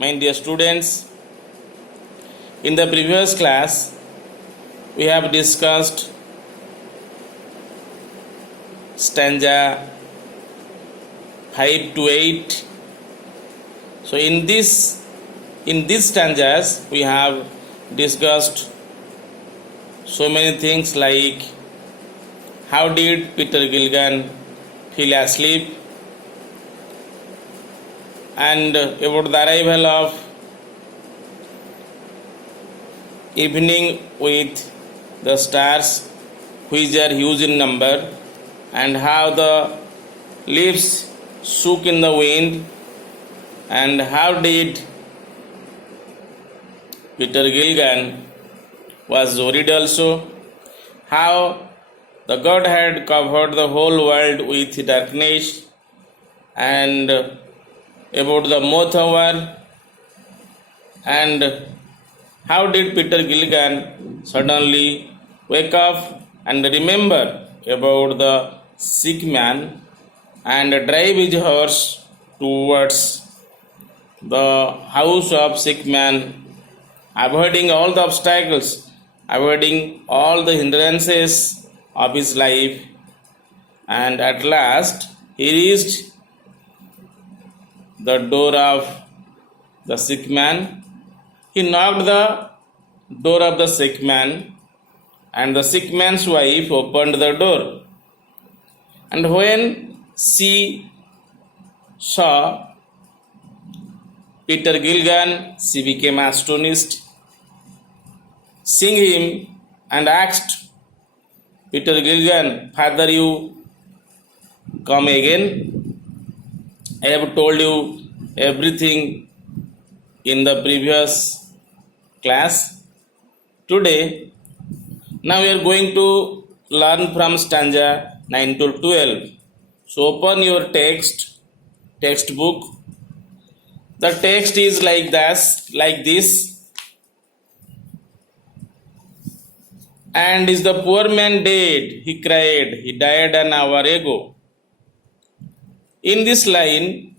My dear students, in the previous class, we have discussed stanza 5 to 8. So in these stanzas, we have discussed so many things like how did Peter Gilgan feel asleep, and about the arrival of evening with the stars which are huge in number, and how the leaves shook in the wind, and how did Peter Gilgan was worried also, how the God had covered the whole world with darkness, and about the moth hour, and how did Peter Gilgan suddenly wake up and remember about the sick man and drive his horse towards the house of sick man, avoiding all the obstacles, avoiding all the hindrances of his life, and at last he reached the door of the sick man. He knocked the door of the sick man, and the sick man's wife opened the door. And when she saw Peter Gilgan, she became astonished, seeing him, and asked Peter Gilgan, "Father, you come again? I have told you everything in the previous class. Today, now we are going to learn from stanza 9 to 12. So open your textbook. The text is like this. And is the poor man dead? He cried. He died an hour ago. In this line,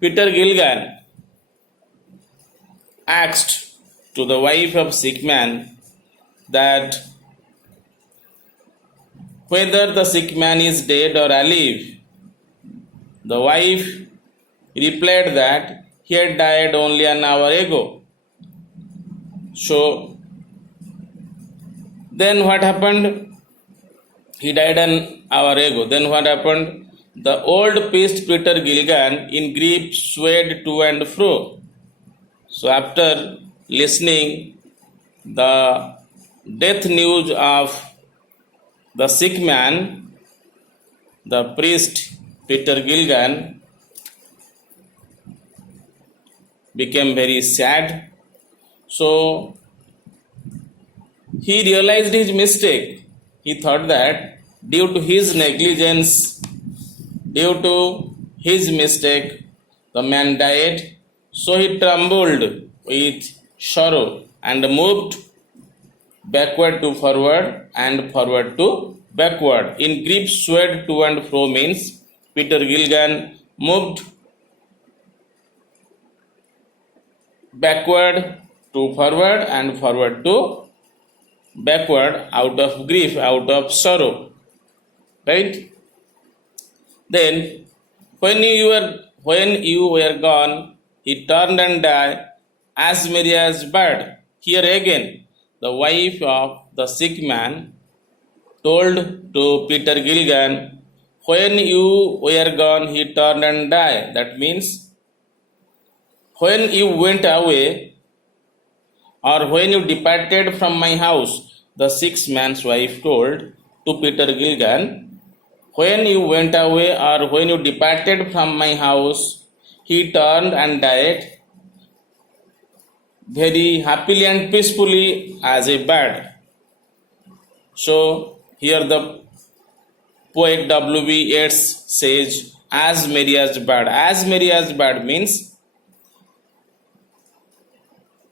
Peter Gilgan asked to the wife of sick man that whether the sick man is dead or alive. The wife replied that he had died only an hour ago. So then what happened? He died an hour ago. Then what happened? The old priest Peter Gilgan in grief swayed to and fro. So after listening the death news of the sick man, the priest Peter Gilgan became very sad. So he realized his mistake. He thought that due to his negligence, due to his mistake, the man died. So he trembled with sorrow and moved backward to forward and forward to backward. In grief, swayed to and fro means Peter Gilgan moved backward to forward and forward to backward out of grief, out of sorrow. Right? Then, when you were gone, he turned and died as merry as bird. Here again, the wife of the sick man told to Peter Gilgan, when you were gone, he turned and died. That means, when you went away, or when you departed from my house, the sick man's wife told to Peter Gilgan, when you went away or when you departed from my house, he turned and died very happily and peacefully as a bird. So here the poet W.B. Yeats says, as merry as bird. As merry as bird means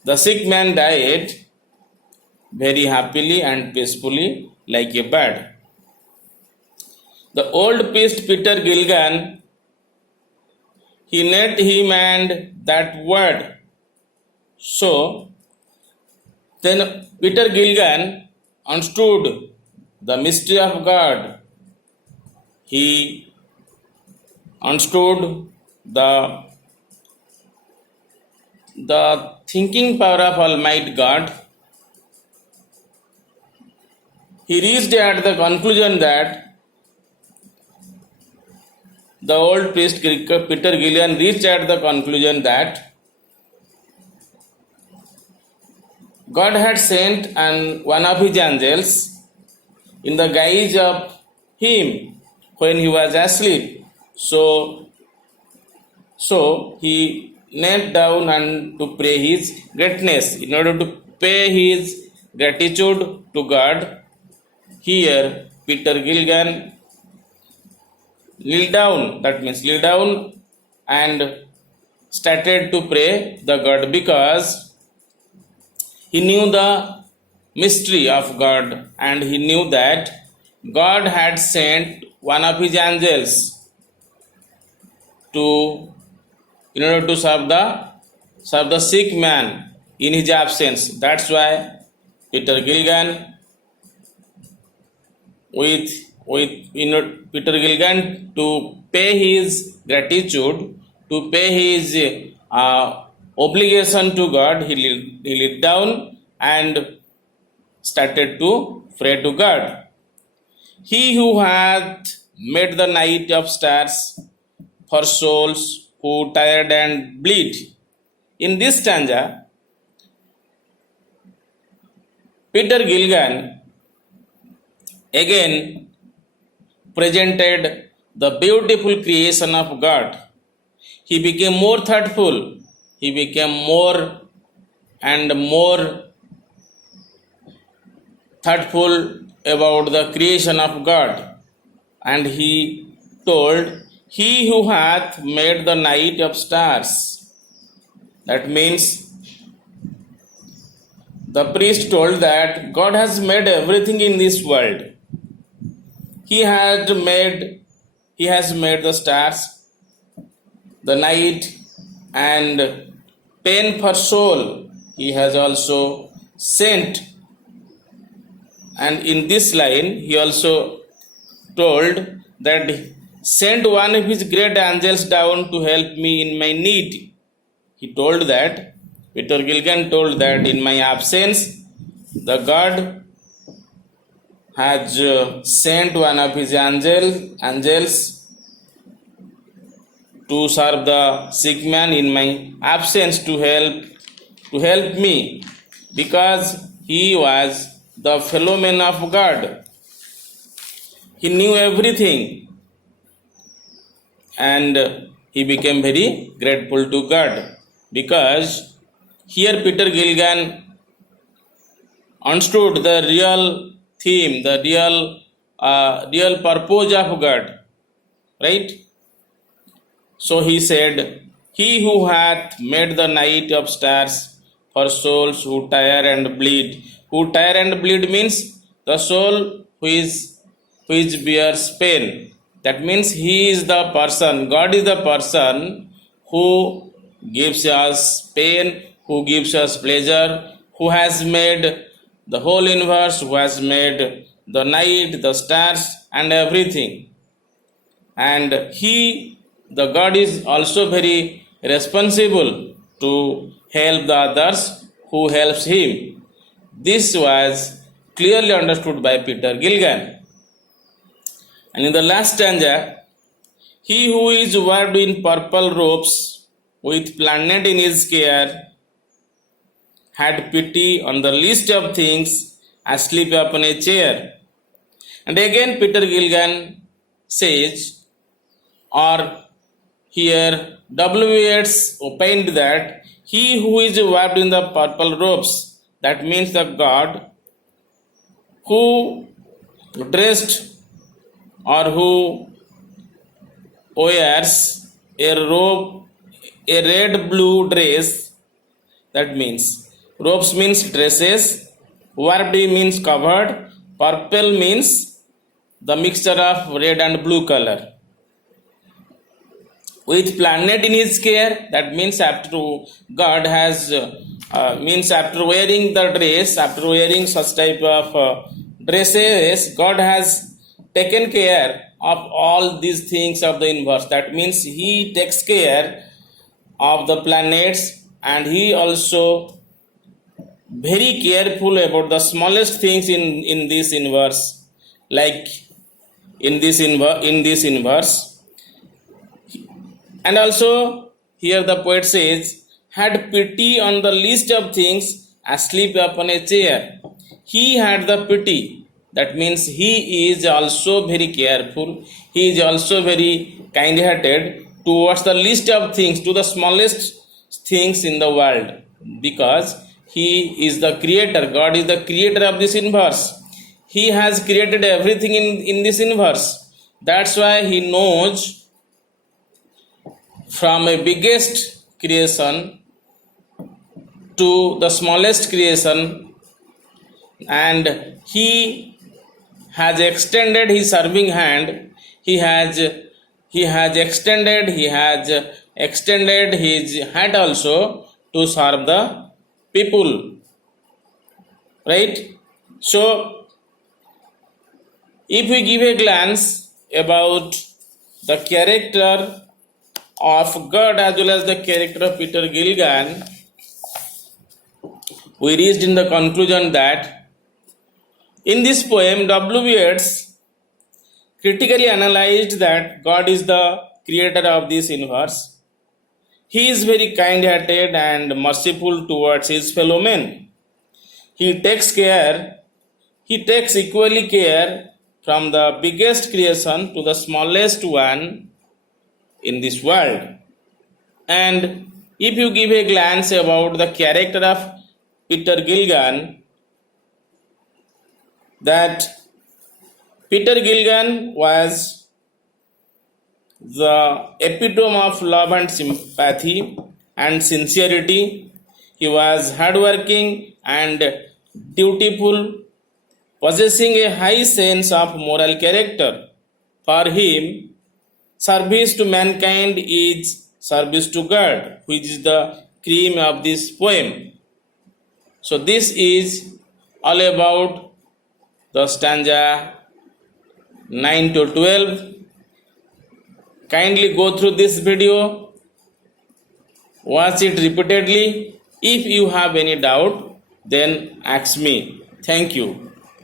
the sick man died very happily and peacefully like a bird. The old priest Peter Gilgan, he knelt him and that word. So then Peter Gilgan understood the mystery of God. He understood the thinking power of Almighty God. He reached at the conclusion that the old priest Peter Gillian reached at the conclusion that God had sent one of his angels in the guise of him when he was asleep. So he knelt down and to pray his greatness. In order to pay his gratitude to God, here Peter Gilgan knelt down, that means knelt down and started to pray the God, because he knew the mystery of God and he knew that God had sent one of his angels in order to serve the sick man in his absence. That's why Peter Gilgan Peter Gilgan, to pay his gratitude, to pay his obligation to God, he knelt down and started to pray to God. He who hath made the night of stars for souls who tired and bleed. In this stanza, Peter Gilgan again presented the beautiful creation of God. He became more thoughtful. He became more and more thoughtful about the creation of God. And he told, he who hath made the night of stars. That means the priest told that God has made everything in this world. He has made the stars, the night, and pain for soul. He has also sent. And in this line, he also told that sent one of his great angels down to help me in my need. He told that, Peter Gilgan told that in my absence, the God has sent one of his angels to serve the sick man in my absence, to help me, because he was the fellow man of God. He knew everything and he became very grateful to God, because here Peter Gilgan understood the real theme, the real purpose of God, right? So he said, he who hath made the night of stars for souls who tire and bleed. Who tire and bleed means the soul which bears pain. That means he is the person, God is the person who gives us pain, who gives us pleasure, who has made the whole universe, who has made the night, the stars, and everything. And the God is also very responsible to help the others who helps him. This was clearly understood by Peter Gilgan. And in the last stanza, he who is wrapped in purple robes with planet in his care had pity on the least of things asleep upon a chair. And again Peter Gilgan says, or here W.H. opined that he who is wrapped in the purple robes, that means the God who dressed or who wears a robe, a red blue dress. That means robes means dresses, wrapped means covered, purple means the mixture of red and blue color. with planet in his care. That means after God has means after wearing the dress, after wearing such type of dresses, God has taken care of all these things of the universe. That means he takes care of the planets, and he also very careful about the smallest things in this universe, like in this universe. And also here the poet says, had pity on the least of things, asleep upon a chair. He had the pity. That means he is also very careful, he is also very kind hearted towards the least of things, to the smallest things in the world, because he is the creator. God is the creator of this universe. He has created everything in this universe. That's why he knows from a biggest creation to the smallest creation, and he has extended his serving hand. He has extended his hand also to serve the people, right? So if we give a glance about the character of God as well as the character of Peter Gilligan, we reached in the conclusion that in this poem, W. Yeats critically analyzed that God is the creator of this universe. He is very kind-hearted and merciful towards his fellow men. He takes equally care from the biggest creation to the smallest one in this world. And if you give a glance about the character of Peter Gilligan, that Peter Gilligan was the epitome of love and sympathy and sincerity. He was hardworking and dutiful, possessing a high sense of moral character. For him, service to mankind is service to God, which is the cream of this poem. So this is all about the stanza 9 to 12. Kindly go through this video, watch it repeatedly. If you have any doubt, then ask me. Thank you.